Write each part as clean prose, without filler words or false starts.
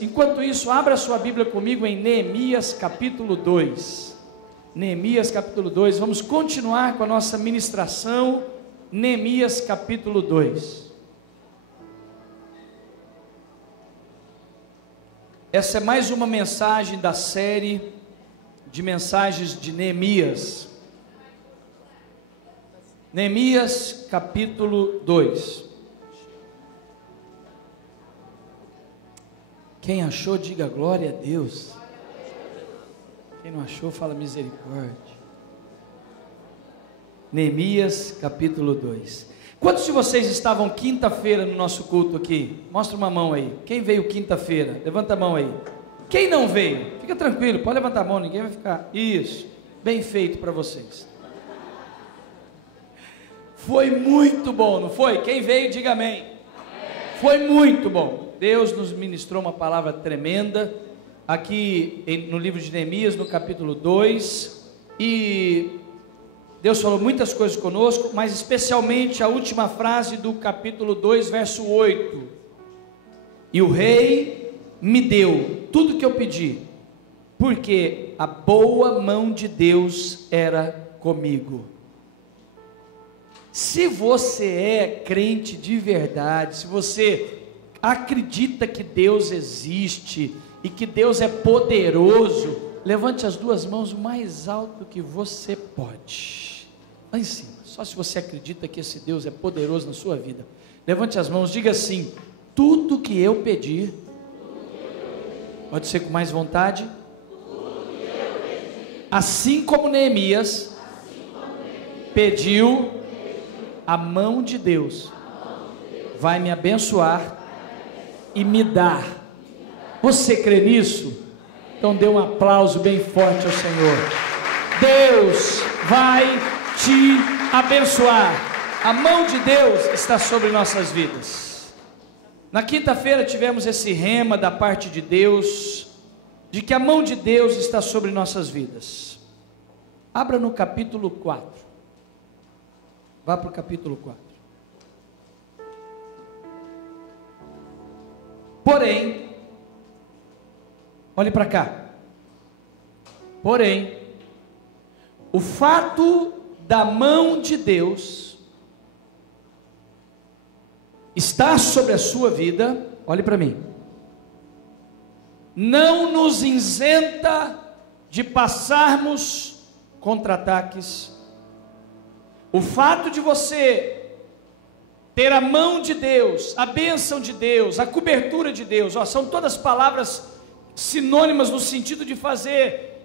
Enquanto isso, abra sua Bíblia comigo em Neemias capítulo 2. Neemias capítulo 2, vamos continuar com a nossa ministração. Neemias capítulo 2. Essa é mais uma mensagem da série de mensagens de Neemias. Neemias capítulo 2. Quem achou, diga glória a Deus. Quem não achou, fala misericórdia. Neemias capítulo 2. Quantos de vocês estavam quinta-feira no nosso culto aqui? Mostra uma mão aí. Quem veio quinta-feira? Levanta a mão aí. Quem não veio? Fica tranquilo, pode levantar a mão, ninguém vai ficar. Isso, bem feito para vocês. Foi muito bom, não foi? Quem veio, diga amém. Foi muito bom. Deus nos ministrou uma palavra tremenda aqui no livro de Neemias, no capítulo 2, e Deus falou muitas coisas conosco, mas especialmente a última frase do capítulo 2, verso 8. E o rei me deu tudo que eu pedi, porque a boa mão de Deus era comigo. Se você é crente de verdade, se você acredita que Deus existe e que Deus é poderoso, levante as duas mãos o mais alto que você pode, lá em cima, só se você acredita que esse Deus é poderoso na sua vida. Levante as mãos, diga assim: tudo que eu pedir, pode ser com mais vontade, assim como Neemias pediu, a mão de Deus vai me abençoar e me dar. Você crê nisso? Então dê um aplauso bem forte ao Senhor. Deus vai te abençoar. A mão de Deus está sobre nossas vidas. Na quinta-feira tivemos esse rema da parte de Deus, de que a mão de Deus está sobre nossas vidas. Abra no capítulo 4. Vá para o capítulo 4. Porém, olhe para cá. Porém, o fato da mão de Deus estar sobre a sua vida, olhe para mim, não nos isenta de passarmos contra-ataques. O fato de você ter a mão de Deus, a bênção de Deus, a cobertura de Deus, são todas palavras sinônimas no sentido de fazer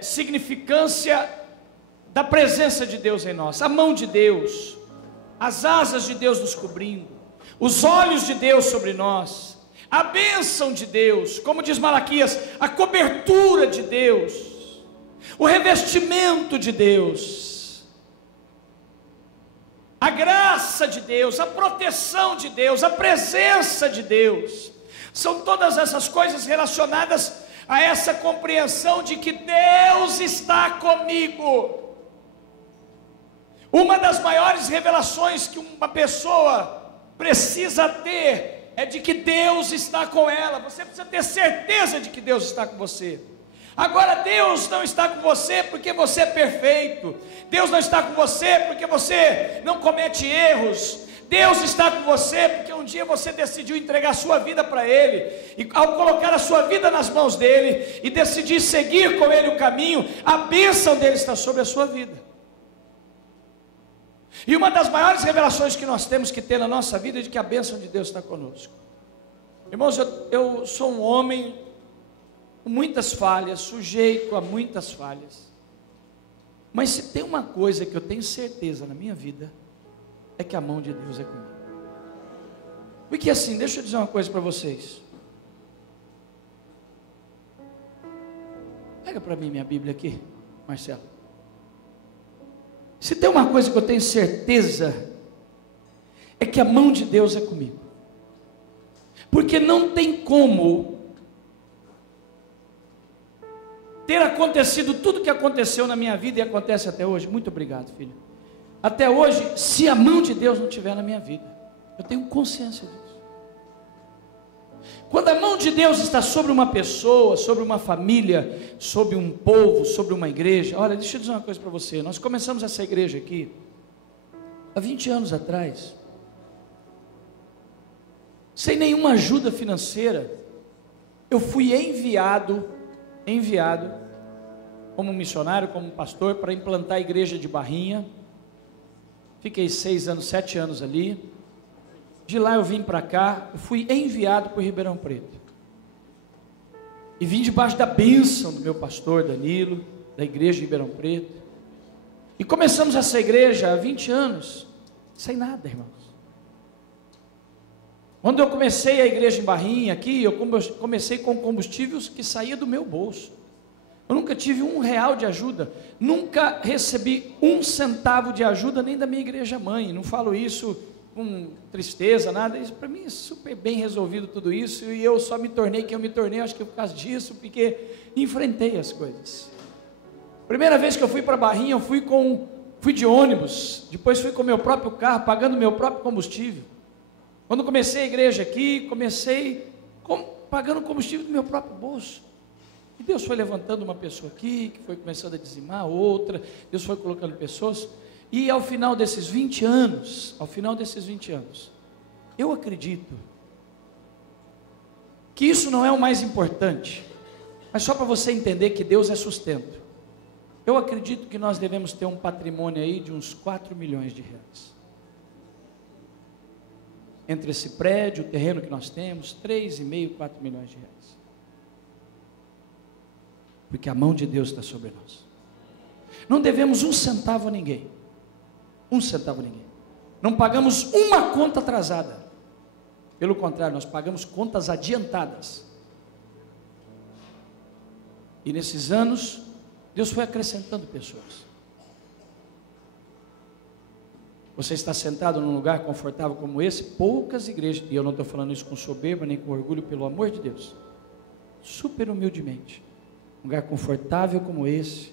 significância da presença de Deus em nós. A mão de Deus, as asas de Deus nos cobrindo, os olhos de Deus sobre nós, a bênção de Deus, como diz Malaquias, a cobertura de Deus, o revestimento de Deus, a graça de Deus, a proteção de Deus, a presença de Deus, são todas essas coisas relacionadas a essa compreensão de que Deus está comigo. Uma das maiores revelações que uma pessoa precisa ter é de que Deus está com ela. Você precisa ter certeza de que Deus está com você. Agora, Deus não está com você porque você é perfeito. Deus não está com você porque você não comete erros. Deus está com você porque um dia você decidiu entregar a sua vida para Ele, e ao colocar a sua vida nas mãos dEle, e decidir seguir com Ele o caminho, a bênção dEle está sobre a sua vida. E uma das maiores revelações que nós temos que ter na nossa vida é de que a bênção de Deus está conosco. Irmãos, eu sou um homem com muitas falhas, sujeito a muitas falhas, mas se tem uma coisa que eu tenho certeza na minha vida, é que a mão de Deus é comigo. Porque assim, deixa eu dizer uma coisa para vocês. Pega para mim minha Bíblia aqui, Marcelo. Se tem uma coisa que eu tenho certeza, é que a mão de Deus é comigo. Porque não tem como ter acontecido tudo que aconteceu na minha vida e acontece até hoje. Muito obrigado, filho. Até hoje, se a mão de Deus não estiver na minha vida, eu tenho consciência disso. Quando a mão de Deus está sobre uma pessoa, sobre uma família, sobre um povo, sobre uma igreja. Olha, deixa eu dizer uma coisa para você. Nós começamos essa igreja aqui há 20 anos atrás, sem nenhuma ajuda financeira. Eu fui enviado como missionário, como pastor, para implantar a igreja de Barrinha. Fiquei 7 anos ali. De lá eu vim para cá, eu fui enviado por Ribeirão Preto. E vim debaixo da bênção do meu pastor Danilo, da igreja de Ribeirão Preto. E começamos essa igreja há 20 anos, sem nada, irmãos. Quando eu comecei a igreja em Barrinha aqui, eu comecei com combustíveis que saía do meu bolso. Eu nunca tive R$1 de ajuda, nunca recebi 1 centavo de ajuda, nem da minha igreja mãe. Não falo isso com tristeza, nada. Isso para mim é super bem resolvido tudo isso, e eu só me tornei quem eu me tornei, acho que por causa disso, porque enfrentei as coisas. Primeira vez que eu fui para Barrinha, eu fui de ônibus, depois fui com meu próprio carro, pagando meu próprio combustível. Quando comecei a igreja aqui, pagando combustível do meu próprio bolso. E Deus foi levantando uma pessoa aqui, que foi começando a dizimar, outra, Deus foi colocando pessoas, e ao final desses 20 anos, eu acredito que isso não é o mais importante, mas só para você entender que Deus é sustento. Eu acredito que nós devemos ter um patrimônio aí de uns R$4 milhões. Entre esse prédio, o terreno que nós temos, 3,5, R$4 milhões. Porque a mão de Deus está sobre nós. Não devemos 1 centavo a ninguém. 1 centavo a ninguém. Não pagamos uma conta atrasada. Pelo contrário, nós pagamos contas adiantadas. E nesses anos, Deus foi acrescentando pessoas. Você está sentado num lugar confortável como esse, poucas igrejas, e eu não estou falando isso com soberba, nem com orgulho, pelo amor de Deus, super humildemente, um lugar confortável como esse,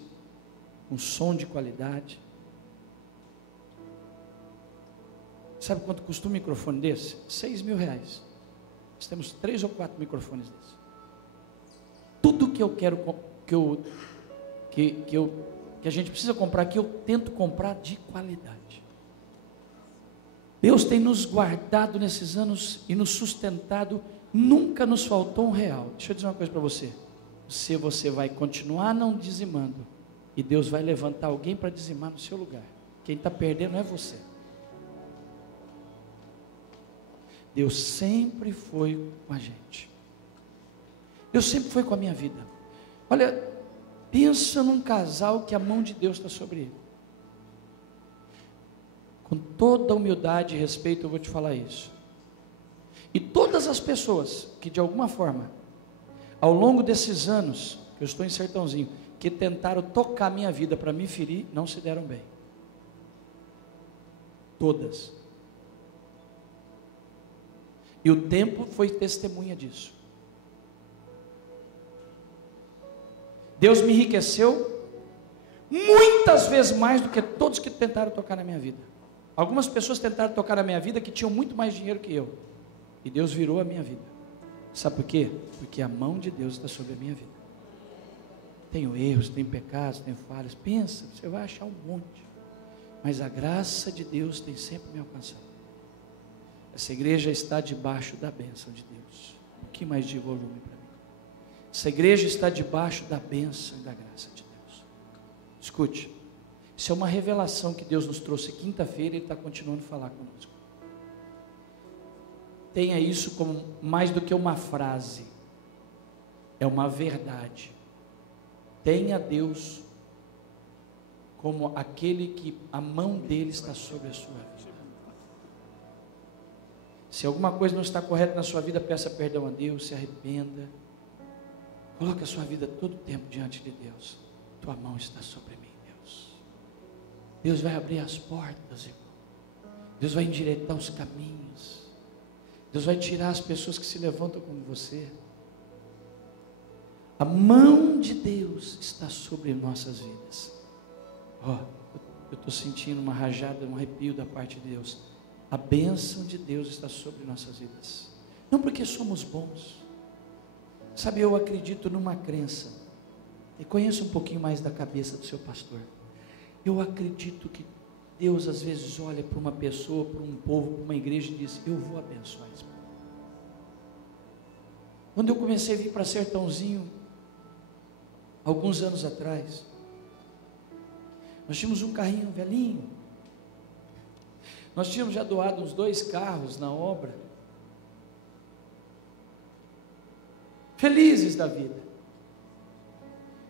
com som de qualidade. Sabe quanto custa um microfone desse? R$6.000. Nós temos 3 ou 4 microfones desses. Tudo que eu quero, que a gente precisa comprar aqui, eu tento comprar de qualidade. Deus tem nos guardado nesses anos e nos sustentado, nunca nos faltou R$1. Deixa eu dizer uma coisa para você. Se você vai continuar não dizimando, e Deus vai levantar alguém para dizimar no seu lugar. Quem está perdendo é você. Deus sempre foi com a gente. Deus sempre foi com a minha vida. Olha, pensa num casal que a mão de Deus está sobre ele. Com toda humildade e respeito eu vou te falar isso. E todas as pessoas que de alguma forma, ao longo desses anos, que eu estou em Sertãozinho, que tentaram tocar a minha vida para me ferir, não se deram bem. Todas. E o tempo foi testemunha disso. Deus me enriqueceu muitas vezes mais do que todos que tentaram tocar na minha vida. Algumas pessoas tentaram tocar na minha vida que tinham muito mais dinheiro que eu. E Deus virou a minha vida. Sabe por quê? Porque a mão de Deus está sobre a minha vida. Tenho erros, tenho pecados, tenho falhas. Pensa, você vai achar um monte. Mas a graça de Deus tem sempre me alcançado. Essa igreja está debaixo da bênção de Deus. Um pouquinho mais de volume para mim. Essa igreja está debaixo da bênção e da graça de Deus. Escute. Isso é uma revelação que Deus nos trouxe quinta-feira e Ele está continuando a falar conosco. Tenha isso como mais do que uma frase, é uma verdade. Tenha Deus como aquele que a mão dele está sobre a sua vida. Se alguma coisa não está correta na sua vida, peça perdão a Deus, se arrependa. Coloque a sua vida todo o tempo diante de Deus. Tua mão está sobre mim. Deus vai abrir as portas, irmão. Deus vai endireitar os caminhos. Deus vai tirar as pessoas que se levantam como você. A mão de Deus está sobre nossas vidas. Eu estou sentindo uma rajada, um arrepio da parte de Deus. A bênção de Deus está sobre nossas vidas. não porque somos bons. Sabe, eu acredito numa crença, e conheço um pouquinho mais da cabeça do seu pastor. Eu acredito que Deus às vezes olha para uma pessoa, para um povo, para uma igreja e diz: eu vou abençoar esse povo. Quando eu comecei a vir para Sertãozinho, alguns anos atrás, nós tínhamos um carrinho velhinho, nós tínhamos já doado uns 2 carros na obra, felizes da vida.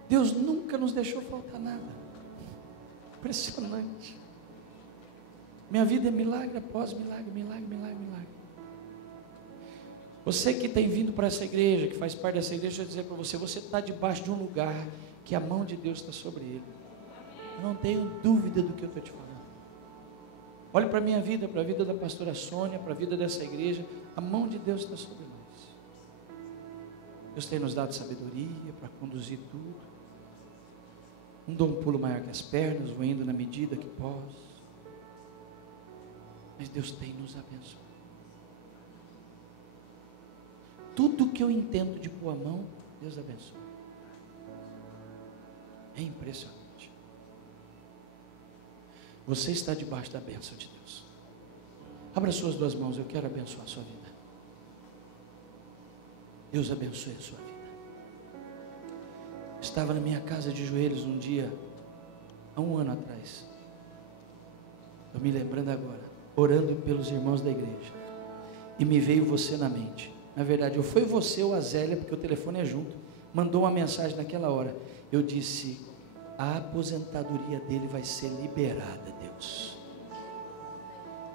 Deus nunca nos deixou faltar nada. Impressionante. Minha vida é milagre após milagre, milagre, milagre, milagre. Você que tem vindo para essa igreja, que faz parte dessa igreja, deixa eu dizer para você, você está debaixo de um lugar que a mão de Deus está sobre ele. Eu não tenho dúvida do que eu estou te falando. Olhe para a minha vida, para a vida da pastora Sônia, para a vida dessa igreja, a mão de Deus está sobre nós. Deus tem nos dado sabedoria para conduzir tudo. Não dou um pulo maior que as pernas, vou indo na medida que posso. Mas Deus tem nos abençoado. Tudo que eu entendo de pôr a mão, Deus abençoa. É impressionante. Você está debaixo da bênção de Deus. Abra suas 2 mãos, eu quero abençoar a sua vida. Deus abençoe a sua vida. Estava na minha casa de joelhos um dia, há 1 ano atrás. Estou me lembrando agora, orando pelos irmãos da igreja. E me veio você na mente. Na verdade, ou foi você ou a Zélia, porque o telefone é junto, mandou uma mensagem naquela hora. Eu disse: a aposentadoria dele vai ser liberada, Deus.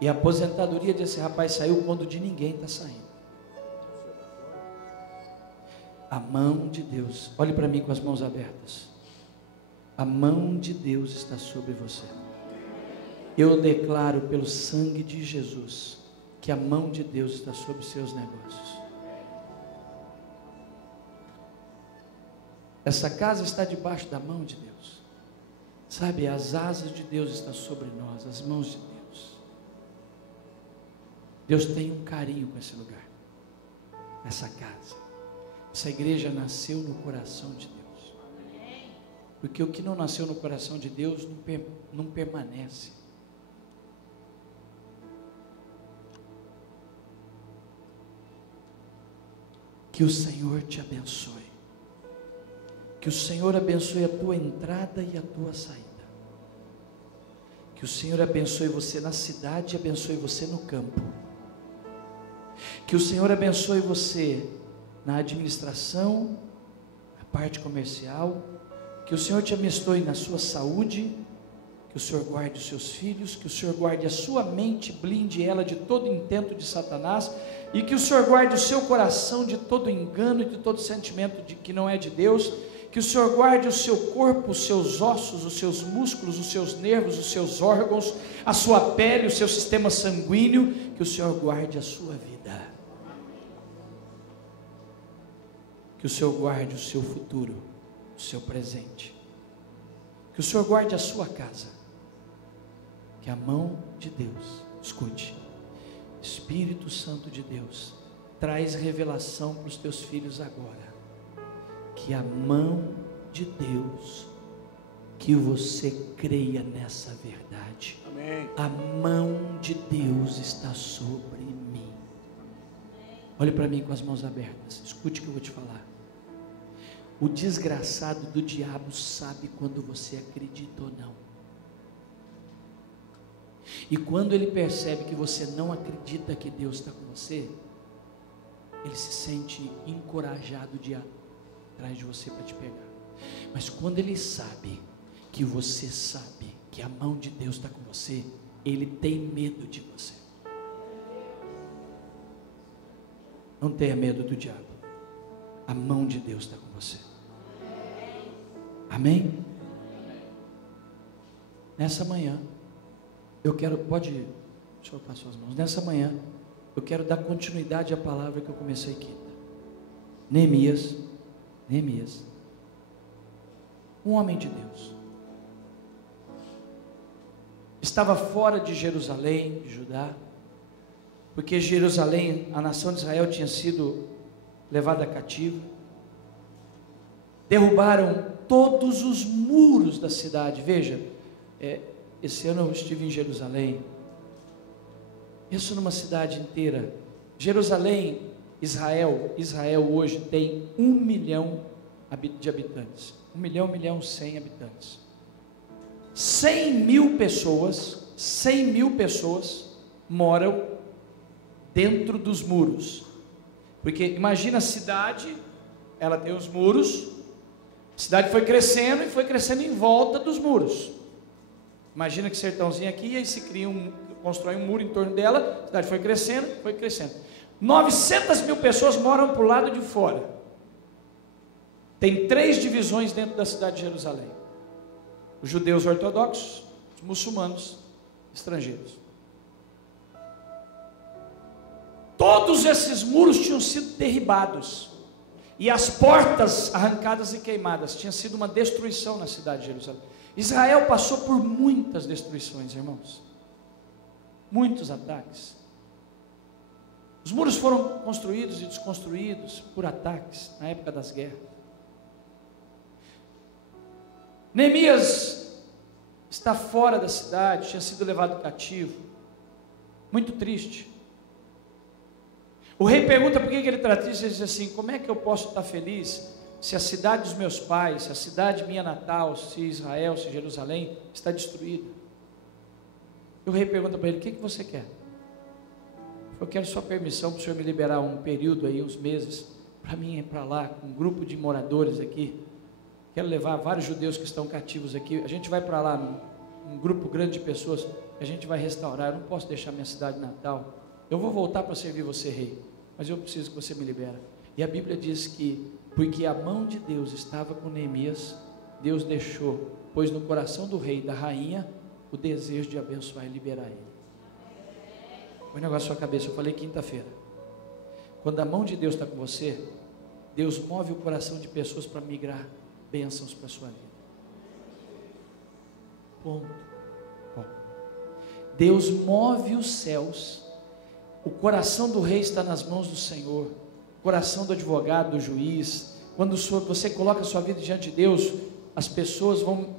E a aposentadoria desse rapaz saiu quando de ninguém está saindo. A mão de Deus, olhe para mim com as mãos abertas. A mão de Deus está sobre você. Eu declaro pelo sangue de Jesus que a mão de Deus está sobre seus negócios. Essa casa está debaixo da mão de Deus. Sabe, as asas de Deus estão sobre nós, as mãos de Deus. Deus tem um carinho com esse lugar, essa casa. Essa igreja nasceu no coração de Deus. Porque o que não nasceu no coração de Deus não permanece. Que o Senhor te abençoe. Que o Senhor abençoe a tua entrada e a tua saída. Que o Senhor abençoe você na cidade e abençoe você no campo. Que o Senhor abençoe você na administração, na parte comercial. Que o Senhor te abençoe na sua saúde. Que o Senhor guarde os seus filhos. Que o Senhor guarde a sua mente, blinde ela de todo intento de Satanás. E que o Senhor guarde o seu coração de todo engano e de todo sentimento de que não é de Deus. Que o Senhor guarde o seu corpo, os seus ossos, os seus músculos, os seus nervos, os seus órgãos, a sua pele, o seu sistema sanguíneo. Que o Senhor guarde a sua vida. Que o Senhor guarde o seu futuro, o seu presente. Que o Senhor guarde a sua casa. Que a mão de Deus, escute, Espírito Santo de Deus, traz revelação para os teus filhos agora. Que a mão de Deus, que você creia nessa verdade. Amém. A mão de Deus está sobre mim. Olhe para mim com as mãos abertas, escute o que eu vou te falar. O desgraçado do diabo sabe quando você acredita ou não. E quando ele percebe que você não acredita que Deus está com você, ele se sente encorajado de ir atrás de você para te pegar. Mas quando ele sabe que você sabe que a mão de Deus está com você, ele tem medo de você. Não tenha medo do diabo. A mão de Deus está com você. Amém? Nessa manhã, eu quero, deixa eu passar as mãos. Nessa manhã, eu quero dar continuidade à palavra que eu comecei quinta. Neemias, um homem de Deus, estava fora de Jerusalém, de Judá, porque Jerusalém, a nação de Israel, tinha sido levada cativa. Derrubaram todos os muros da cidade. Veja, esse ano eu estive em Jerusalém. Isso numa cidade inteira. Jerusalém, Israel hoje tem 1 milhão de habitantes. 1 milhão 100 habitantes. 100 mil pessoas moram dentro dos muros. Porque imagina a cidade, ela tem os muros, a cidade foi crescendo e foi crescendo em volta dos muros. Imagina que sertãozinho aqui, e aí se constrói um muro em torno dela, a cidade foi crescendo. 900 mil pessoas moram para o lado de fora. Tem 3 divisões dentro da cidade de Jerusalém: os judeus ortodoxos, os muçulmanos estrangeiros. Todos esses muros tinham sido derribados, e as portas arrancadas e queimadas. Tinha sido uma destruição na cidade de Jerusalém. Israel passou por muitas destruições, irmãos, muitos ataques. Os muros foram construídos e desconstruídos por ataques na época das guerras. Neemias está fora da cidade, tinha sido levado cativo, muito triste. O rei pergunta por que ele está triste. Ele diz assim: como é que eu posso estar feliz se a cidade dos meus pais, se a cidade minha natal, se Israel, se Jerusalém está destruída? E o rei pergunta para ele: o que você quer? Eu quero sua permissão para o senhor me liberar um período aí, uns meses, para mim ir para lá, com um grupo de moradores aqui. Quero levar vários judeus que estão cativos aqui. A gente vai para lá, um grupo grande de pessoas, a gente vai restaurar. Eu não posso deixar minha cidade natal. Eu vou voltar para servir você, rei, mas eu preciso que você me libere. E a Bíblia diz que, porque a mão de Deus estava com Neemias, Deus deixou, pôs no coração do rei e da rainha o desejo de abençoar e liberar ele. Põe o negócio na sua cabeça, eu falei quinta-feira. Quando a mão de Deus está com você, Deus move o coração de pessoas para migrar bênçãos para a sua vida. Ponto. Bom, Deus move os céus. O coração do rei está nas mãos do Senhor, o coração do advogado, do juiz. Quando você coloca a sua vida diante de Deus, as pessoas vão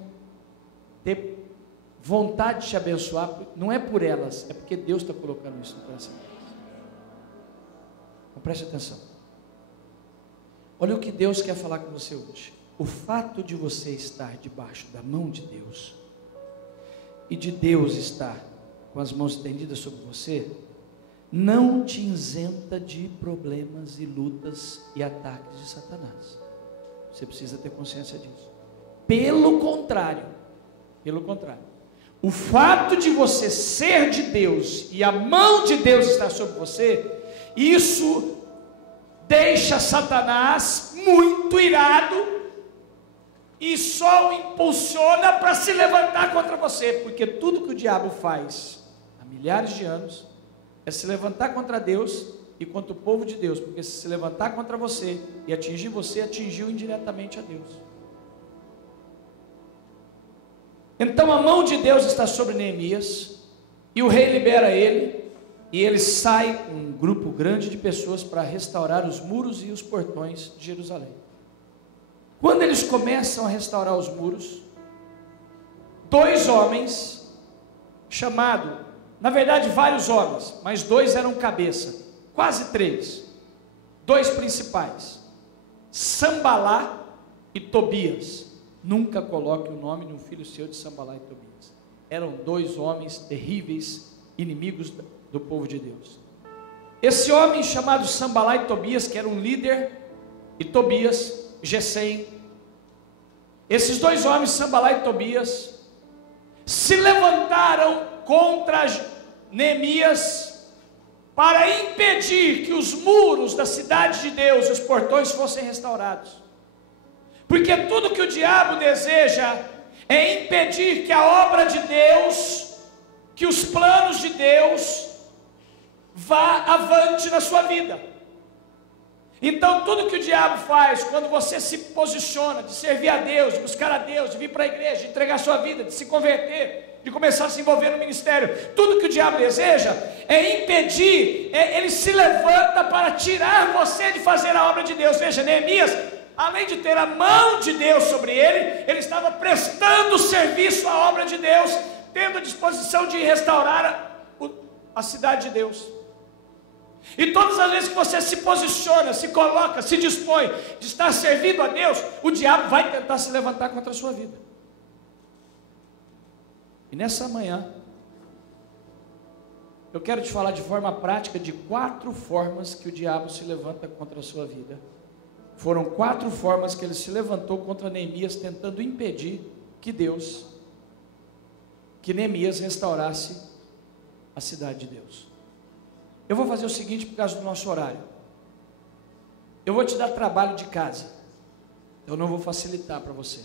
ter vontade de te abençoar. Não é por elas, é porque Deus está colocando isso no coração delas. Então, preste atenção. Olha o que Deus quer falar com você hoje. O fato de você estar debaixo da mão de Deus e de Deus estar com as mãos estendidas sobre você não te isenta de problemas e lutas e ataques de Satanás. Você precisa ter consciência disso. Pelo contrário, o fato de você ser de Deus e a mão de Deus estar sobre você, isso deixa Satanás muito irado e só o impulsiona para se levantar contra você, porque tudo que o diabo faz há milhares de anos é se levantar contra Deus e contra o povo de Deus, porque se levantar contra você e atingir você, atingiu indiretamente a Deus. Então a mão de Deus está sobre Neemias, e o rei libera ele, e ele sai com um grupo grande de pessoas para restaurar os muros e os portões de Jerusalém. Quando eles começam a restaurar os muros, 2 homens, na verdade vários homens, mas 2 eram cabeça, quase 3, 2 principais, Sambalá e Tobias. Nunca coloque o nome de um filho seu de Sambalá e Tobias. Eram 2 homens terríveis, inimigos do povo de Deus. Esse homem chamado Sambalá e Tobias, que era um líder, e Tobias, Gesem, esses 2 homens, Sambalá e Tobias, se levantaram contra Neemias para impedir que os muros da cidade de Deus, os portões, fossem restaurados. Porque tudo que o diabo deseja é impedir que a obra de Deus, que os planos de Deus vá avante na sua vida. Então tudo que o diabo faz, quando você se posiciona, de servir a Deus, de buscar a Deus, de vir para a igreja, de entregar a sua vida, de se converter, de começar a se envolver no ministério, tudo que o diabo deseja é impedir, ele se levanta para tirar você de fazer a obra de Deus. Veja, Neemias, além de ter a mão de Deus sobre ele estava prestando serviço à obra de Deus, tendo a disposição de restaurar a cidade de Deus. E todas as vezes que você se posiciona, se coloca, se dispõe de estar servindo a Deus, o diabo vai tentar se levantar contra a sua vida. E nessa manhã, eu quero te falar de forma prática de 4 formas que o diabo se levanta contra a sua vida. Foram 4 formas que ele se levantou contra Neemias, tentando impedir que Neemias restaurasse a cidade de Deus. Eu vou fazer o seguinte por causa do nosso horário. Eu vou te dar trabalho de casa. Eu não vou facilitar para você.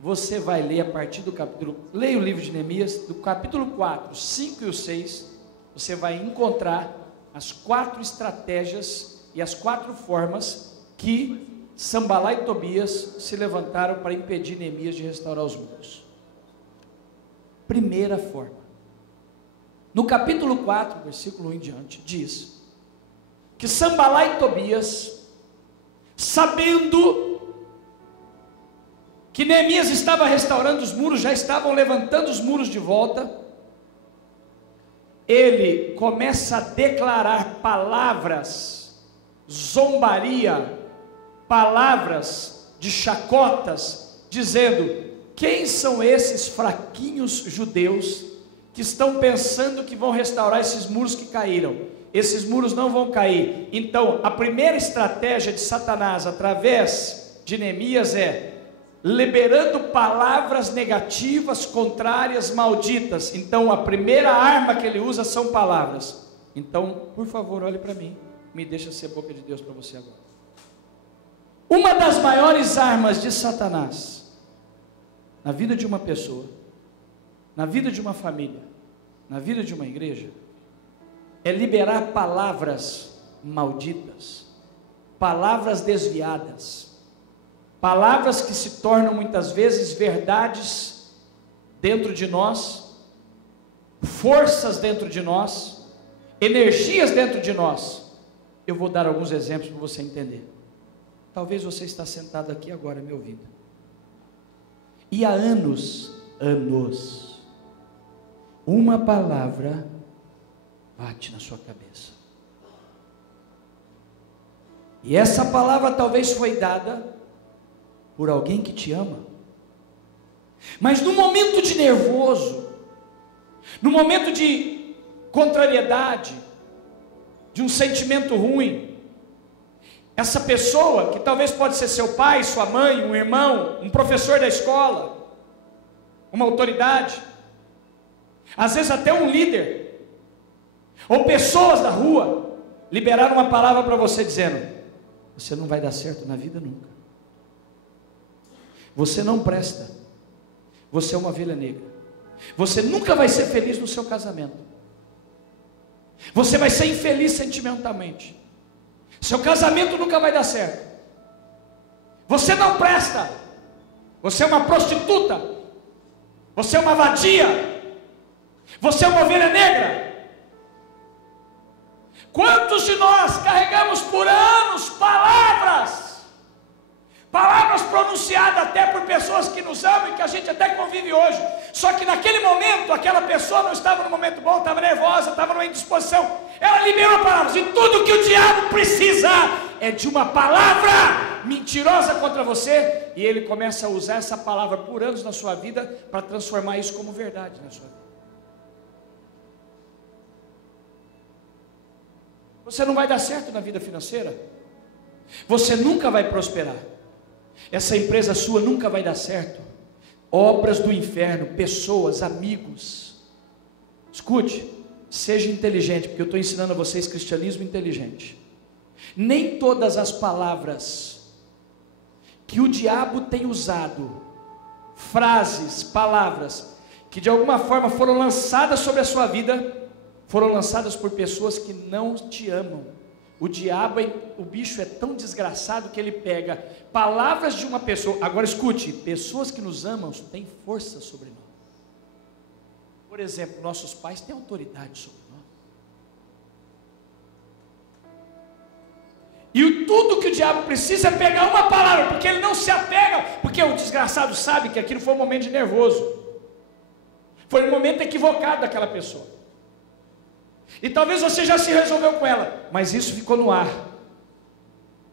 Você vai ler a partir do capítulo, leia o livro de Neemias, do capítulo 4, 5 e o 6, você vai encontrar as 4 estratégias e as 4 formas que Sanbalá e Tobias se levantaram para impedir Neemias de restaurar os muros. Primeira forma. No capítulo 4, versículo 1 em diante, diz que Sanbalá e Tobias, sabendo que Neemias estava restaurando os muros, já estavam levantando os muros de volta, ele começa a declarar palavras, zombaria, palavras de chacotas, dizendo: quem são esses fraquinhos judeus que estão pensando que vão restaurar esses muros que caíram? Esses muros não vão cair. Então, a primeira estratégia de Satanás, através de Neemias, é liberando palavras negativas, contrárias, malditas. Então, a primeira arma que ele usa são palavras. Então, por favor, olhe para mim, me deixa ser boca de Deus para você agora. Uma das maiores armas de Satanás, na vida de uma pessoa, na vida de uma família, na vida de uma igreja, é liberar palavras malditas, palavras desviadas, palavras que se tornam muitas vezes verdades dentro de nós, forças dentro de nós, energias dentro de nós. Eu vou dar alguns exemplos para você entender. Talvez você está sentado aqui agora me ouvindo, e há anos, uma palavra bate na sua cabeça, e essa palavra talvez foi dada por alguém que te ama, mas no momento de nervoso, no momento de contrariedade, de um sentimento ruim, essa pessoa, que talvez pode ser seu pai, sua mãe, um irmão, um professor da escola, uma autoridade, às vezes até um líder, ou pessoas da rua, liberaram uma palavra para você dizendo: você não vai dar certo na vida nunca, você não presta, você é uma ovelha negra, você nunca vai ser feliz no seu casamento, você vai ser infeliz sentimentalmente, seu casamento nunca vai dar certo, você não presta, você é uma prostituta, você é uma vadia, você é uma ovelha negra. Quantos de nós carregamos por anos palavras pronunciadas até por pessoas que nos amam e que a gente até convive hoje, só que naquele momento aquela pessoa não estava no momento bom, estava nervosa, estava numa indisposição, ela liberou palavras, e tudo que o diabo precisa é de uma palavra mentirosa contra você, e ele começa a usar essa palavra por anos na sua vida, para transformar isso como verdade na sua vida. Você não vai dar certo na vida financeira, você nunca vai prosperar, essa empresa sua nunca vai dar certo, obras do inferno, pessoas, amigos. Escute, seja inteligente, porque eu estou ensinando a vocês cristianismo inteligente. Nem todas as palavras que o diabo tem usado, frases, palavras, que de alguma forma foram lançadas sobre a sua vida, foram lançadas por pessoas que não te amam, O diabo, o bicho é tão desgraçado que ele pega palavras de uma pessoa. Agora escute, pessoas que nos amam têm força sobre nós. Por exemplo, nossos pais têm autoridade sobre nós. E tudo que o diabo precisa é pegar uma palavra, porque ele não se apega, porque o desgraçado sabe que aquilo foi um momento de nervoso, foi um momento equivocado daquela pessoa, e talvez você já se resolveu com ela, mas isso ficou no ar,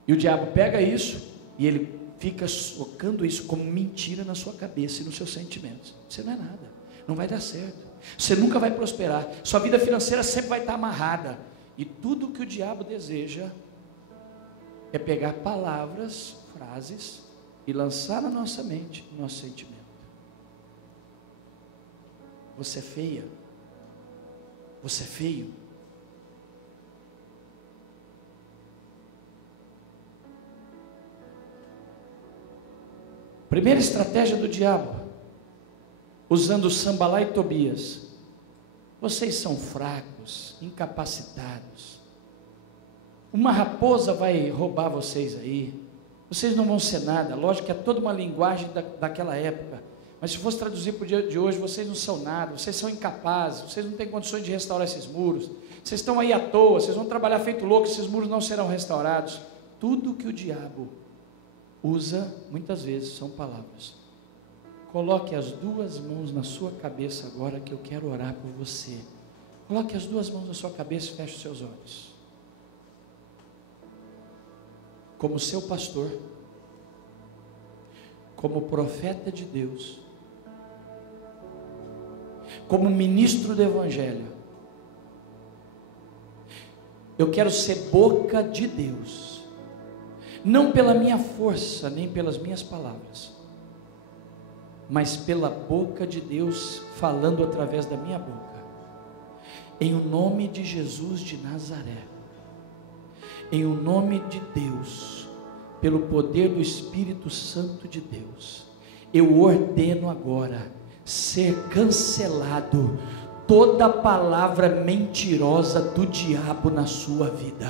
e o diabo pega isso, e ele fica socando isso como mentira na sua cabeça e nos seus sentimentos. Você não é nada, não vai dar certo, você nunca vai prosperar, sua vida financeira sempre vai estar amarrada, e tudo que o diabo deseja é pegar palavras, frases e lançar na nossa mente, no nosso sentimento. Você é feia, você é feio. Primeira estratégia do diabo, usando Sambalá e Tobias: vocês são fracos, incapacitados, uma raposa vai roubar vocês aí, vocês não vão ser nada. Lógico que é toda uma linguagem daquela época, mas se fosse traduzir para o dia de hoje, vocês não são nada, vocês são incapazes, vocês não têm condições de restaurar esses muros, vocês estão aí à toa, vocês vão trabalhar feito louco, esses muros não serão restaurados. Tudo que o diabo usa, muitas vezes, são palavras. Coloque as duas mãos na sua cabeça agora, que eu quero orar por você. Coloque as duas mãos na sua cabeça e feche os seus olhos. Como seu pastor, como profeta de Deus, como ministro do Evangelho, eu quero ser boca de Deus, não pela minha força, nem pelas minhas palavras, mas pela boca de Deus, falando através da minha boca, em o nome de Jesus de Nazaré. Em o nome de Deus, pelo poder do Espírito Santo de Deus, eu ordeno agora ser cancelado toda palavra mentirosa do diabo na sua vida.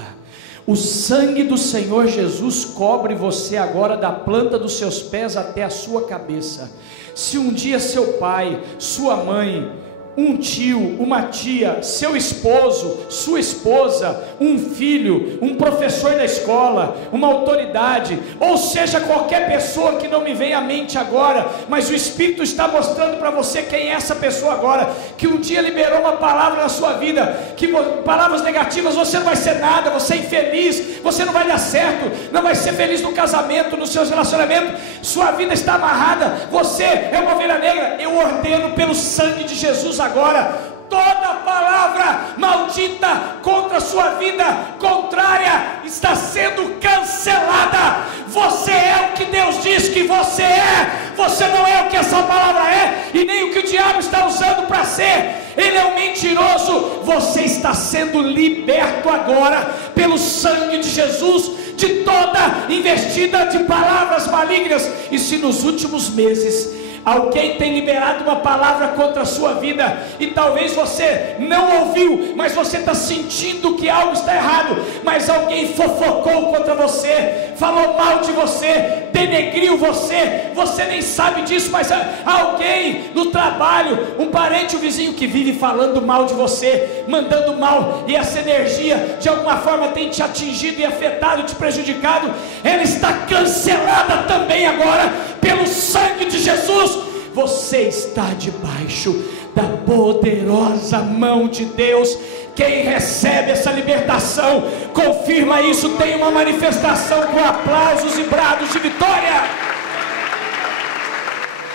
O sangue do Senhor Jesus cobre você agora da planta dos seus pés até a sua cabeça. Se um dia seu pai, sua mãe, um tio, uma tia, seu esposo, sua esposa, um filho, um professor da escola, uma autoridade, ou seja, qualquer pessoa que não me vem à mente agora, mas o Espírito está mostrando para você quem é essa pessoa agora, que um dia liberou uma palavra na sua vida, que palavras negativas: você não vai ser nada, você é infeliz, você não vai dar certo, não vai ser feliz no casamento, nos seus relacionamentos, sua vida está amarrada, você é uma ovelha negra. Eu ordeno pelo sangue de Jesus agora, toda palavra maldita contra a sua vida, contrária, está sendo cancelada. Você é o que Deus diz que você é, você não é o que essa palavra é, e nem o que o diabo está usando para ser. Ele é um mentiroso. Você está sendo liberto agora, pelo sangue de Jesus, de toda investida de palavras malignas. E se nos últimos meses alguém tem liberado uma palavra contra a sua vida, e talvez você não ouviu, mas você está sentindo que algo está errado, mas alguém fofocou contra você, falou mal de você, denegriu você, você nem sabe disso, mas alguém no trabalho, um parente, um vizinho que vive falando mal de você, mandando mal, e essa energia de alguma forma tem te atingido e afetado, te prejudicado, ela está cancelada também agora, pelo sangue de Jesus. Você está debaixo da poderosa mão de Deus. Quem recebe essa libertação, confirma isso, tem uma manifestação com aplausos e brados de vitória.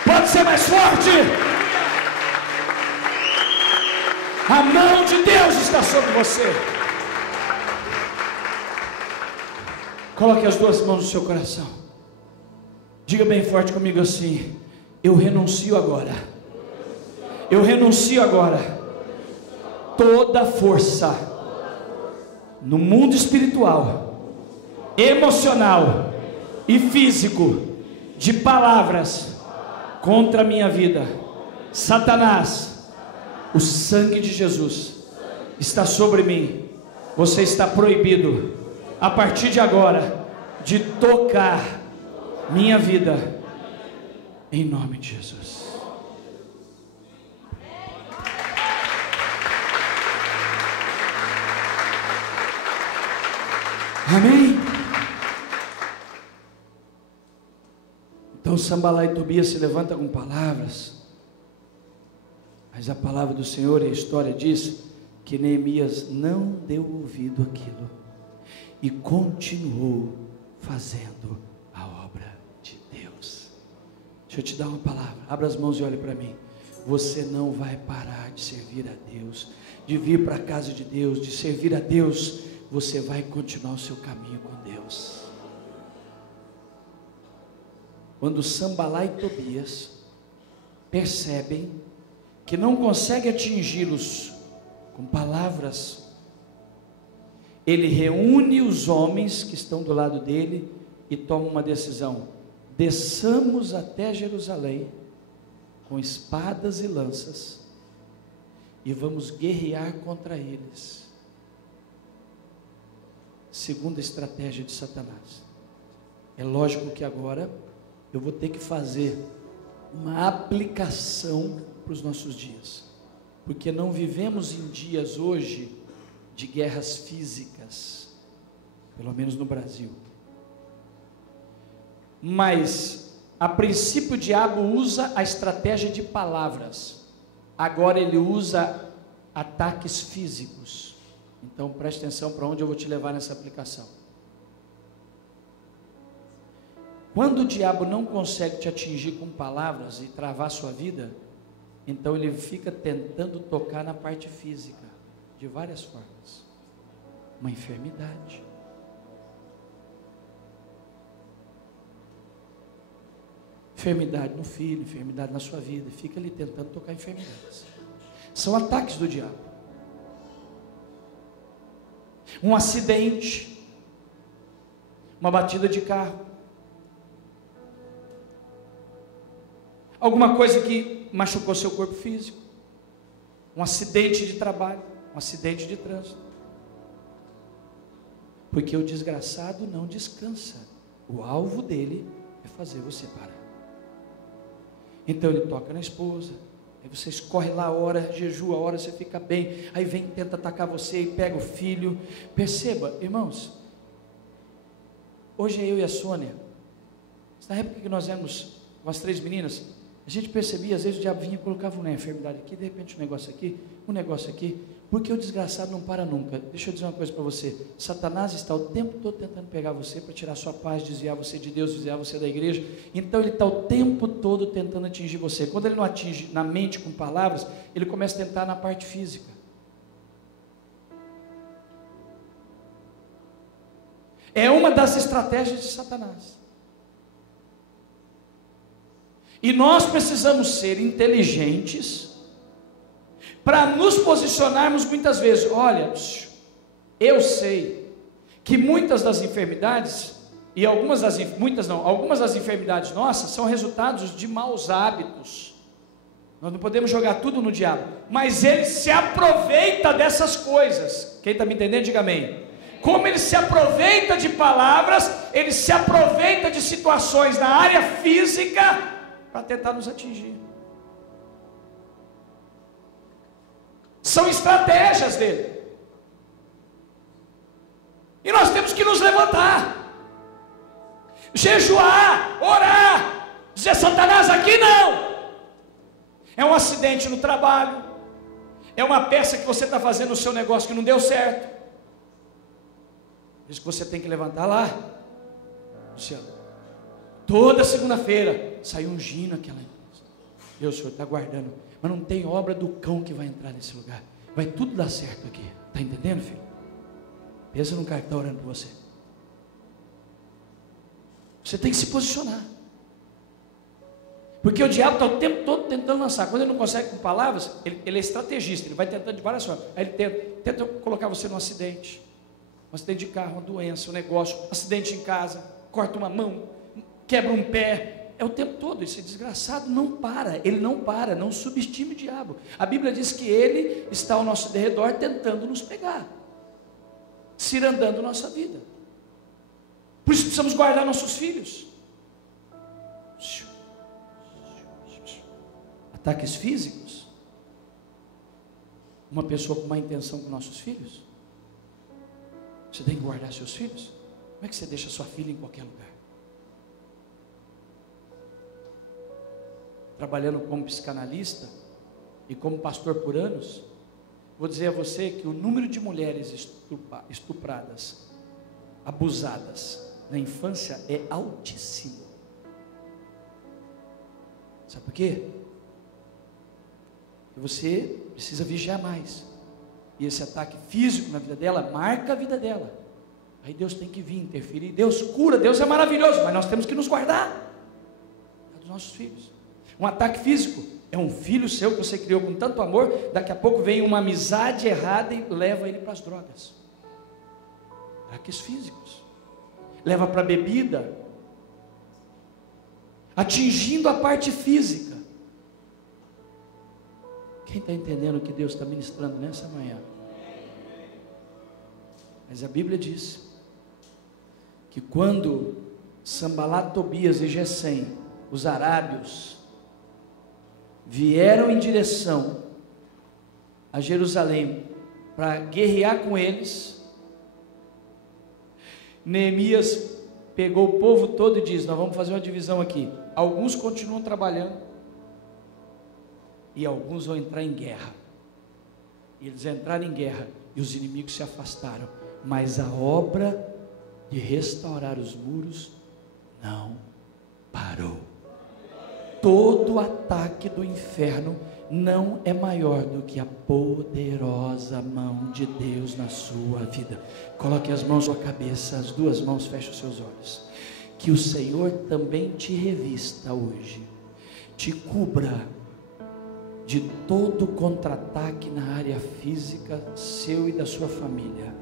Pode ser mais forte. A mão de Deus está sobre você. Coloque as duas mãos no seu coração. Diga bem forte comigo assim: eu renuncio agora. Eu renuncio agora toda força no mundo espiritual, emocional e físico de palavras contra a minha vida. Satanás, o sangue de Jesus está sobre mim. Você está proibido a partir de agora, de tocar minha vida, em nome de Jesus. Amém? Então Sambalá e Tobias se levantam com palavras, mas a palavra do Senhor e a história diz que Neemias não deu ouvido àquilo e continuou fazendo a obra de Deus. Deixa eu te dar uma palavra, abra as mãos e olhe para mim. Você não vai parar de servir a Deus, de vir para a casa de Deus, de servir a Deus. Você vai continuar o seu caminho com Deus. Quando Sambalá e Tobias percebem que não consegue atingi-los com palavras, ele reúne os homens que estão do lado dele e toma uma decisão: desçamos até Jerusalém com espadas e lanças e vamos guerrear contra eles. Segunda estratégia de Satanás. É lógico que agora eu vou ter que fazer uma aplicação para os nossos dias, porque não vivemos em dias hoje de guerras físicas, pelo menos no Brasil. Mas a princípio o diabo usa a estratégia de palavras, agora ele usa ataques físicos. Então preste atenção para onde eu vou te levar nessa aplicação. Quando o diabo não consegue te atingir com palavras e travar sua vida, então ele fica tentando tocar na parte física, de várias formas. Uma enfermidade, enfermidade no filho, enfermidade na sua vida, fica ali tentando tocar enfermidades. São ataques do diabo. Um acidente, uma batida de carro, alguma coisa que machucou seu corpo físico, um acidente de trabalho, um acidente de trânsito, porque o desgraçado não descansa, o alvo dele é fazer você parar. Então ele toca na esposa, aí você escorre lá a hora, jejua a hora, você fica bem, aí vem, tenta atacar você e pega o filho. Perceba, irmãos, hoje é eu e a Sônia, na época que nós éramos com as 3 meninas, a gente percebia, às vezes o diabo vinha e colocava uma enfermidade aqui, de repente um negócio aqui, porque o desgraçado não para nunca. Deixa eu dizer uma coisa para você: Satanás está o tempo todo tentando pegar você para tirar sua paz, desviar você de Deus, desviar você da igreja. Então ele está o tempo todo tentando atingir você. Quando ele não atinge na mente com palavras, ele começa a tentar na parte física. É uma das estratégias de Satanás. E nós precisamos ser inteligentes para nos posicionarmos muitas vezes. Olha, eu sei que muitas das enfermidades, e algumas das enfermidades nossas são resultados de maus hábitos. Nós não podemos jogar tudo no diabo, mas ele se aproveita dessas coisas. Quem está me entendendo, diga amém. Como ele se aproveita de palavras, ele se aproveita de situações na área física para tentar nos atingir. São estratégias dele. E nós temos que nos levantar, jejuar, orar, dizer: Satanás, aqui não. É um acidente no trabalho, é uma peça que você está fazendo no seu negócio que não deu certo. Por isso que você tem que levantar lá, Luciano. Toda segunda-feira sai ungindo aquela empresa. Deus, o Senhor está guardando, mas não tem obra do cão que vai entrar nesse lugar. Vai tudo dar certo aqui. Está entendendo, filho? Pensa num cara que está orando por você. Você tem que se posicionar, porque o diabo está o tempo todo tentando lançar. Quando ele não consegue com palavras, ele é estrategista, ele vai tentando de várias formas. Aí ele tenta colocar você num acidente, um acidente de carro, uma doença, um negócio, um acidente em casa, corta uma mão, quebra um pé. É o tempo todo. Esse desgraçado não para, ele não para. Não subestime o diabo. A Bíblia diz que ele está ao nosso derredor tentando nos pegar, cirandando nossa vida. Por isso precisamos guardar nossos filhos. Ataques físicos. Uma pessoa com má intenção com nossos filhos. Você tem que guardar seus filhos. Como é que você deixa sua filha em qualquer lugar? Trabalhando como psicanalista e como pastor por anos, vou dizer a você que o número de mulheres estupradas, abusadas na infância é altíssimo. Sabe por quê? Porque você precisa vigiar mais. E esse ataque físico na vida dela marca a vida dela. Aí Deus tem que vir interferir. Deus cura, Deus é maravilhoso, mas nós temos que nos guardar dos nossos filhos. Um ataque físico é um filho seu que você criou com tanto amor, daqui a pouco vem uma amizade errada e leva ele para as drogas. Ataques físicos. Leva para a bebida, atingindo a parte física. Quem está entendendo o que Deus está ministrando nessa manhã? Mas a Bíblia diz que quando Sambalat, Tobias e Gesem, os arábios, vieram em direção a Jerusalém para guerrear com eles, Neemias pegou o povo todo e disse: nós vamos fazer uma divisão aqui. Alguns continuam trabalhando e alguns vão entrar em guerra. E eles entraram em guerra e os inimigos se afastaram, mas a obra de restaurar os muros não parou. Todo ataque do inferno não é maior do que a poderosa mão de Deus na sua vida. Coloque as mãos na sua cabeça, as duas mãos, feche os seus olhos. Que o Senhor também te revista hoje, te cubra de todo contra-ataque na área física seu e da sua família.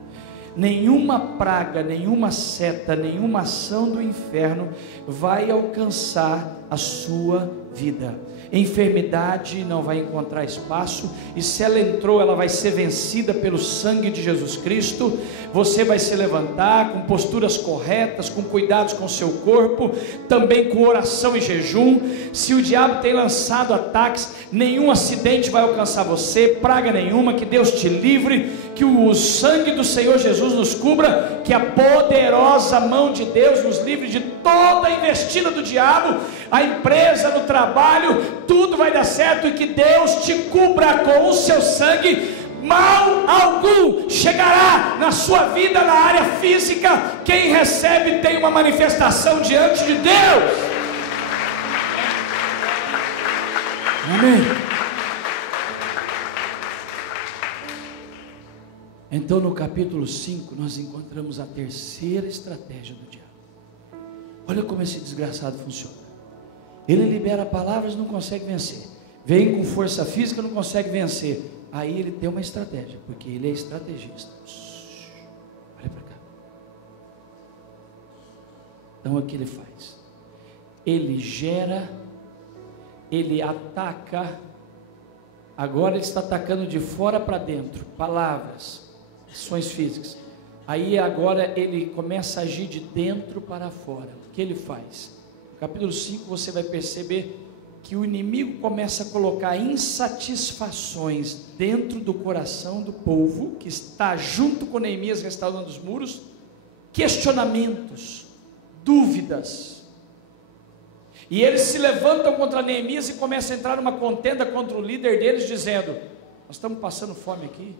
Nenhuma praga, nenhuma seta, nenhuma ação do inferno vai alcançar a sua vida. Enfermidade não vai encontrar espaço, e se ela entrou, ela vai ser vencida pelo sangue de Jesus Cristo. Você vai se levantar com posturas corretas, com cuidados com o seu corpo, também com oração e jejum. Se o diabo tem lançado ataques, nenhum acidente vai alcançar você, praga nenhuma, que Deus te livre, que o sangue do Senhor Jesus nos cubra, que a poderosa mão de Deus nos livre de toda a investida do diabo, a empresa, no trabalho, tudo vai dar certo, e que Deus te cubra com o seu sangue. Mal algum chegará na sua vida na área física. Quem recebe tem uma manifestação diante de Deus. Amém. Então, no capítulo 5, nós encontramos a terceira estratégia do diabo. Olha como esse desgraçado funciona. Ele libera palavras, não consegue vencer. Vem com força física, não consegue vencer. Aí ele tem uma estratégia, porque ele é estrategista. Olha para cá. Então, o que ele faz? Ele gera, ele ataca. Agora ele está atacando de fora para dentro. Palavras, ações físicas. Aí agora ele começa a agir de dentro para fora. O que ele faz? No capítulo 5 você vai perceber que o inimigo começa a colocar insatisfações dentro do coração do povo, que está junto com Neemias restaurando os muros, questionamentos, dúvidas, e eles se levantam contra Neemias e começam a entrar numa contenda contra o líder deles, dizendo: nós estamos passando fome aqui,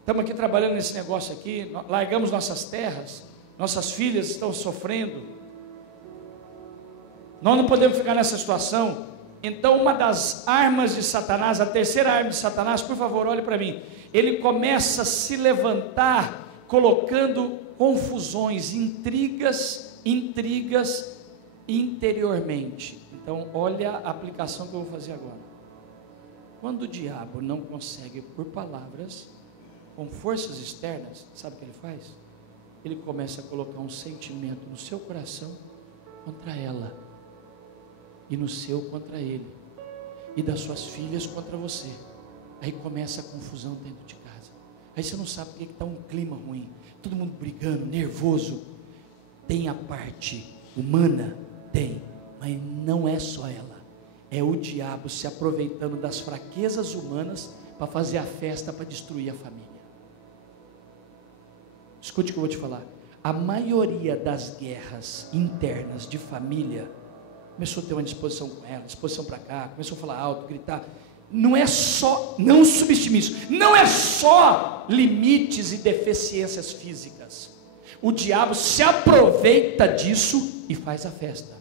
estamos aqui trabalhando nesse negócio aqui, largamos nossas terras, nossas filhas estão sofrendo, nós não podemos ficar nessa situação. Então, uma das armas de Satanás, a terceira arma de Satanás, por favor, olhe para mim, ele começa a se levantar, colocando confusões, intrigas interiormente. Então, olha a aplicação que eu vou fazer agora. Quando o diabo não consegue por palavras, com forças externas, sabe o que ele faz? Ele começa a colocar um sentimento no seu coração contra ela, e no seu contra ele, e das suas filhas contra você. Aí começa a confusão dentro de casa. Aí você não sabe porque está um clima ruim, todo mundo brigando, nervoso. tem a parte humana? Tem, mas não é só ela. É o diabo se aproveitando das fraquezas humanas para fazer a festa, para destruir a família. Escute o que eu vou te falar. A maioria das guerras internas de família começou a ter uma disposição com ela, disposição para cá, começou a falar alto, gritar. Não é só, não subestime isso, não é só limites e deficiências físicas. O diabo se aproveita disso e faz a festa.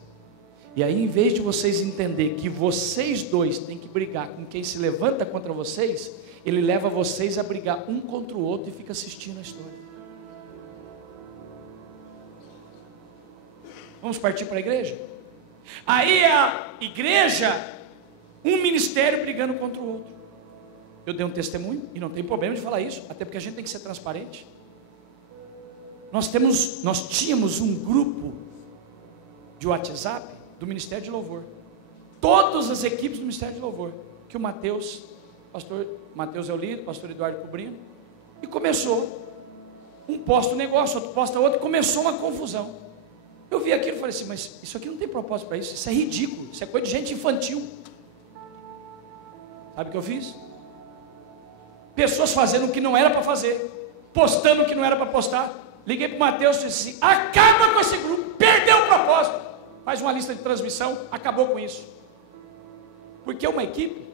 E aí, em vez de vocês entenderem que vocês dois têm que brigar com quem se levanta contra vocês, ele leva vocês a brigar um contra o outro e fica assistindo a história. Vamos partir para a igreja? Aí a igreja, um ministério brigando contra o outro. Eu dei um testemunho, e não tem problema de falar isso, até porque a gente tem que ser transparente. Nós tínhamos um grupo de WhatsApp do Ministério de Louvor. Todas as equipes do Ministério de Louvor, que o Mateus, pastor Mateus é o líder, pastor Eduardo cobrindo, e começou, um posta um negócio, outro posta outro, e começou uma confusão. Eu vi aquilo e falei assim, mas isso aqui não tem propósito para isso, isso é ridículo, isso é coisa de gente infantil. Sabe o que eu fiz? Pessoas fazendo o que não era para fazer, postando o que não era para postar. Liguei para o Mateus e disse assim, acaba com esse grupo, perdeu o propósito, faz uma lista de transmissão, acabou com isso. Porque uma equipe,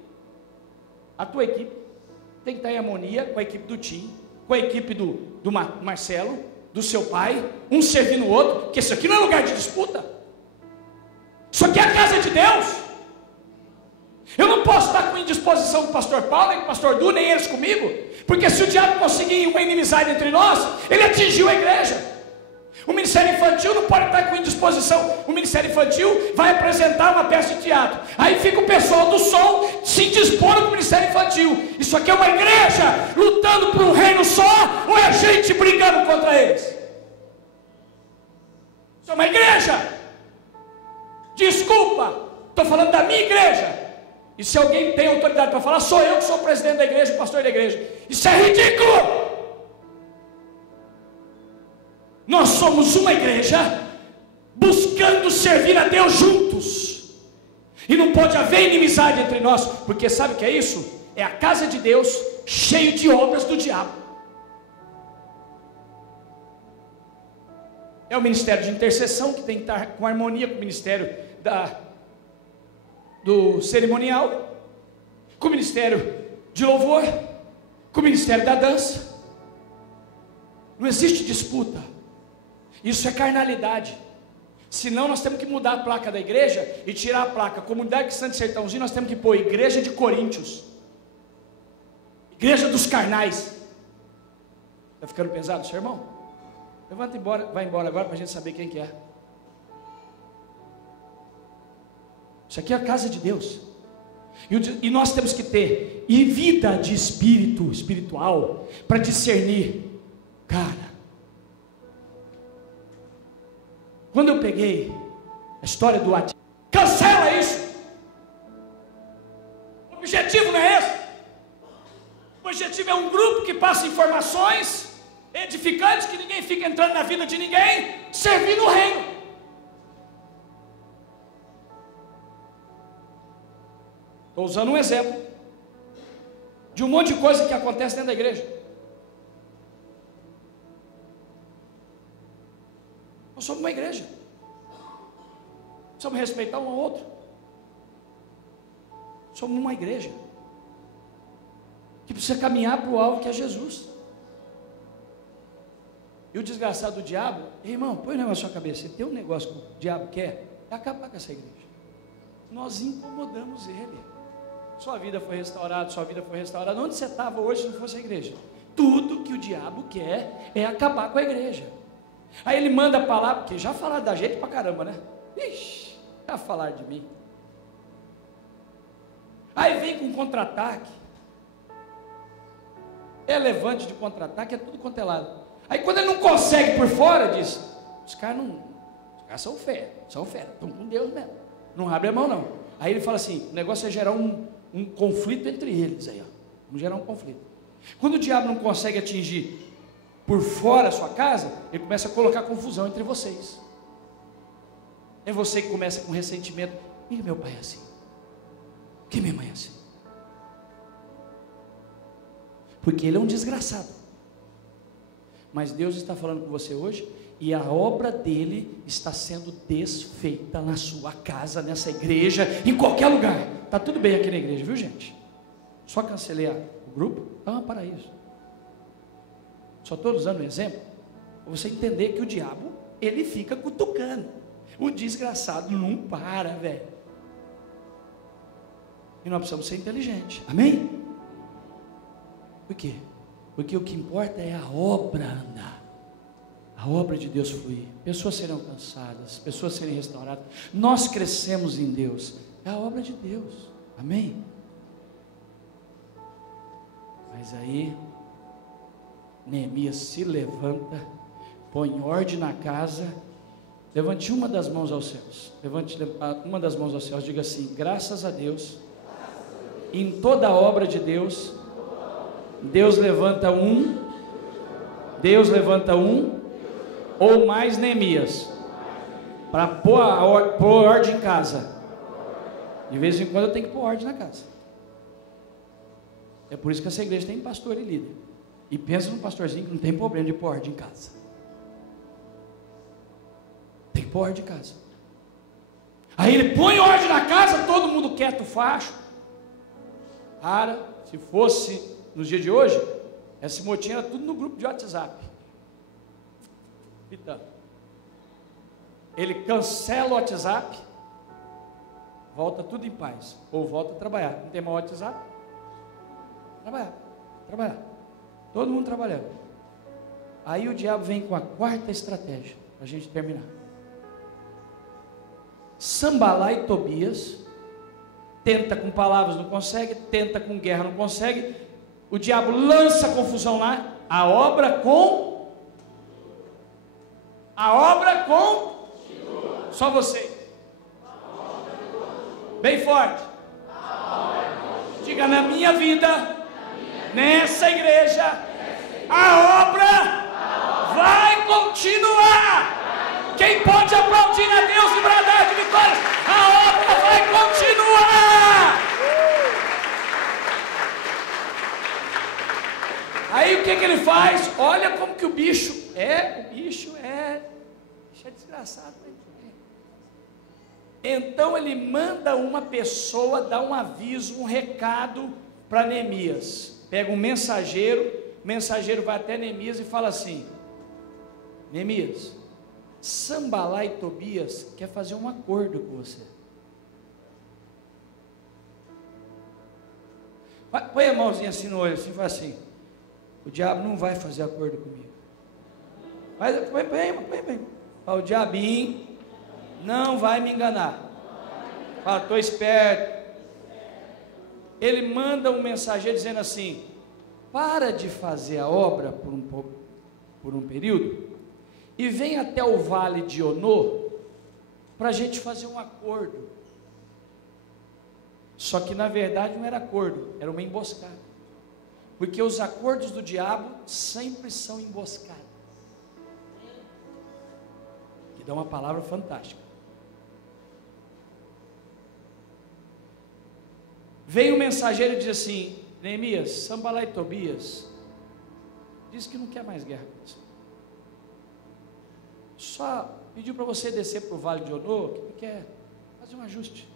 a tua equipe tem que estar em harmonia com a equipe do Tim, com a equipe do Marcelo, do seu pai, um servindo o outro, porque isso aqui não é lugar de disputa, isso aqui é a casa de Deus. Eu não posso estar com indisposição com o pastor Paulo, nem com o pastor Du, nem eles comigo, porque se o diabo conseguir uma inimizade entre nós, ele atingiu a igreja. O ministério infantil não pode estar com indisposição. O ministério infantil vai apresentar uma peça de teatro, aí fica o pessoal do som se indispondo com o ministério infantil. Isso aqui é uma igreja lutando por um reino só, ou é gente brigando contra eles? Isso é uma igreja. Desculpa, estou falando da minha igreja. E se alguém tem autoridade para falar, sou eu que sou o presidente da igreja, o pastor da igreja. Isso é ridículo. Nós somos uma igreja buscando servir a Deus juntos, e não pode haver inimizade entre nós, porque sabe o que é isso? É a casa de Deus cheio de obras do diabo. É o ministério de intercessão que tem que estar com harmonia com o ministério do cerimonial, com o ministério de louvor, com o ministério da dança. Não existe disputa. Isso é carnalidade. Senão nós temos que mudar a placa da igreja e tirar a placa Comunidade Cristã de Sertãozinho. Nós temos que pôr Igreja de Coríntios, Igreja dos Carnais. Está ficando pesado o sermão? Levanta embora, vai embora agora para a gente saber quem que é. Isso aqui é a casa de Deus. E nós temos que ter vida de espiritual para discernir. Cara, quando eu peguei a história do WhatsApp, cancela isso. O objetivo não é esse. O objetivo é um grupo que passa informações edificantes, que ninguém fica entrando na vida de ninguém, servindo o reino. Estou usando um exemplo de um monte de coisa que acontece dentro da igreja. Nós somos uma igreja, precisamos respeitar um ao outro. Somos uma igreja que precisa caminhar para o alvo que é Jesus. E o desgraçado do diabo, irmão, põe um negócio na sua cabeça, tem um negócio que o diabo quer, é acabar com essa igreja. Nós incomodamos ele. Sua vida foi restaurada, sua vida foi restaurada. Onde você estava hoje se não fosse a igreja? Tudo que o diabo quer é acabar com a igreja. Aí ele manda a palavra, porque já falaram da gente pra caramba, né? Ixi, já falaram de mim. Aí vem com contra-ataque. É levante de contra-ataque, é tudo quanto é lado. Aí quando ele não consegue por fora, diz: os caras são fera, estão com Deus mesmo. Não abre a mão não. Aí ele fala assim: o negócio é gerar um conflito entre eles aí, ó. Vamos gerar um conflito. Quando o diabo não consegue atingir por fora a sua casa, ele começa a colocar confusão entre vocês. É você que começa com ressentimento. Por que meu pai é assim? Por que minha mãe é assim? Porque ele é um desgraçado. Mas Deus está falando com você hoje, e a obra dele está sendo desfeita na sua casa, nessa igreja, em qualquer lugar. Está tudo bem aqui na igreja, viu, gente? Só cancelei o grupo. Ah, para isso. Só estou usando um exemplo para você entender que o diabo, ele fica cutucando. O desgraçado não para, velho. E nós precisamos ser inteligentes. Amém? Por quê? Porque o que importa é a obra andar. A obra de Deus fluir. Pessoas serem alcançadas, pessoas serem restauradas. Nós crescemos em Deus. É a obra de Deus. Amém? Mas aí Neemias se levanta, põe ordem na casa. Levante uma das mãos aos céus. Levante uma das mãos aos céus. Diga assim: graças a Deus, em toda a obra de Deus, Deus levanta um ou mais Neemias para pôr ordem em casa. De vez em quando eu tenho que pôr ordem na casa. É por isso que essa igreja tem pastor e líder. E pensa num pastorzinho que não tem problema de pôr ordem em casa. Tem que pôr ordem em casa. Aí ele põe ordem na casa, todo mundo quieto, facho. Cara, se fosse nos dias de hoje, esse motim era tudo no grupo de WhatsApp. Então, ele cancela o WhatsApp, volta tudo em paz, ou volta a trabalhar. Não tem mais WhatsApp? Trabalhar. Todo mundo trabalhando. Aí o diabo vem com a quarta estratégia, para a gente terminar. Sambalai e Tobias tenta com palavras, não consegue, tenta com guerra, não consegue. O diabo lança confusão lá. A obra só você. Bem forte. Diga: na minha vida, nessa igreja, a obra vai continuar. Quem pode aplaudir a Deus e bradar de vitória? A obra vai continuar. Aí o que ele faz? Olha como que o bicho é desgraçado. Então ele manda uma pessoa dar um aviso, um recado para Neemias. Pega um mensageiro, o mensageiro vai até Neemias e fala assim: Neemias, Sambalai e Tobias quer fazer um acordo com você. Põe a mãozinha assim no olho, assim, fala assim: o diabo não vai fazer acordo comigo. Põe. O diabinho não vai me enganar. Fala: estou esperto. Ele manda um mensageiro dizendo assim: para de fazer a obra por um período e vem até o vale de Ono para a gente fazer um acordo. Só que na verdade não era acordo, era uma emboscada. Porque os acordos do diabo sempre são emboscadas. Que dá uma palavra fantástica. Veio o mensageiro e diz assim: Neemias, Sambalai e Tobias diz que não quer mais guerra com você. Só pediu para você descer para o vale de Ono, que ele quer fazer um ajuste.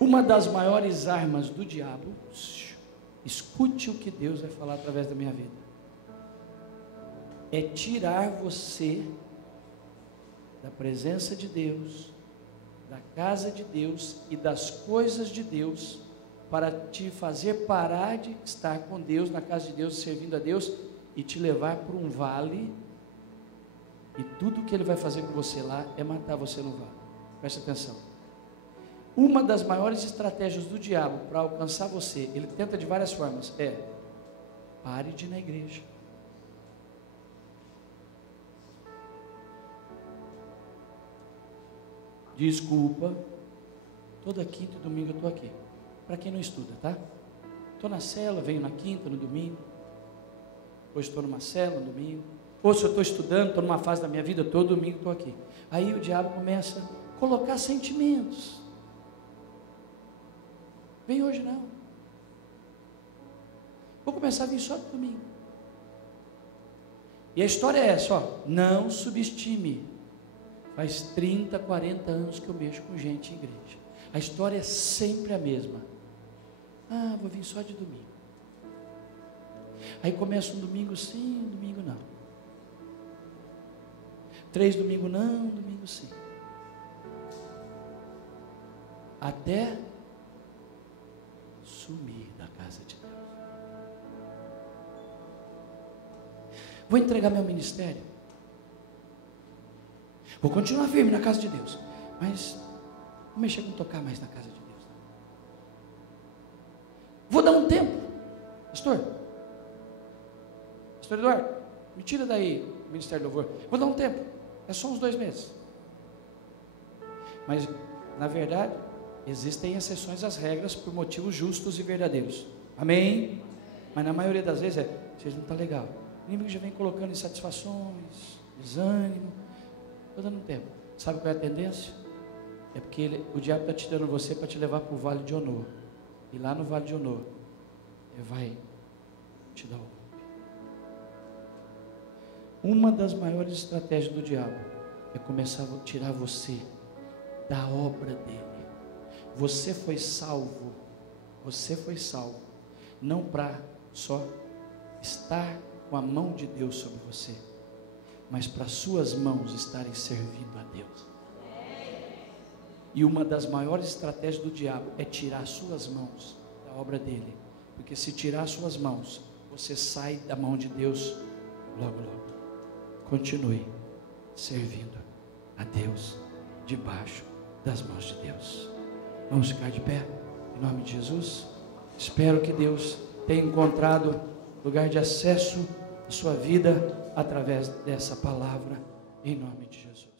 Uma das maiores armas do diabo, escute o que Deus vai falar através da minha vida, é tirar você da presença de Deus, da casa de Deus e das coisas de Deus, para te fazer parar de estar com Deus, na casa de Deus, servindo a Deus, e te levar para um vale, e tudo que ele vai fazer com você lá é matar você no vale. Preste atenção. Uma das maiores estratégias do diabo para alcançar você, ele tenta de várias formas, pare de ir na igreja. Desculpa, toda quinta e domingo eu estou aqui. Para quem não estuda, tá? Estou na cela, venho na quinta, no domingo. Hoje estou numa cela, no domingo. Ou se eu estou estudando, estou numa fase da minha vida, todo domingo estou aqui. Aí o diabo começa a colocar sentimentos. Vem hoje não. Vou começar a vir só no domingo. E a história é essa, ó, não subestime. Faz 30, 40 anos que eu mexo com gente em igreja. A história é sempre a mesma. Ah, vou vir só de domingo. Aí começa um domingo sim, um domingo não. 3 domingos não, domingo sim. Até sumir da casa de Deus. Vou entregar meu ministério. Vou continuar firme na casa de Deus. Mas não mexer com tocar mais na casa de Deus. Vou dar um tempo. Pastor Eduardo, me tira daí o Ministério do Louvor. Vou dar um tempo. É só uns 2 meses. Mas, na verdade, existem exceções às regras por motivos justos e verdadeiros. Amém? Mas na maioria das vezes vocês não estão legal. O inimigo já vem colocando insatisfações, desânimo. Estou dando um tempo. Sabe qual é a tendência? É porque o diabo está tirando você para te levar para o Vale de Onô. E lá no Vale de Onô, ele vai te dar o golpe. Uma das maiores estratégias do diabo é começar a tirar você da obra dele. Você foi salvo, não para só estar com a mão de Deus sobre você, mas para suas mãos estarem servindo a Deus. E uma das maiores estratégias do diabo é tirar suas mãos da obra dele, porque se tirar suas mãos, você sai da mão de Deus logo, logo. Continue servindo a Deus debaixo das mãos de Deus. Vamos ficar de pé em nome de Jesus. Espero que Deus tenha encontrado lugar de acesso à sua vida através dessa palavra em nome de Jesus.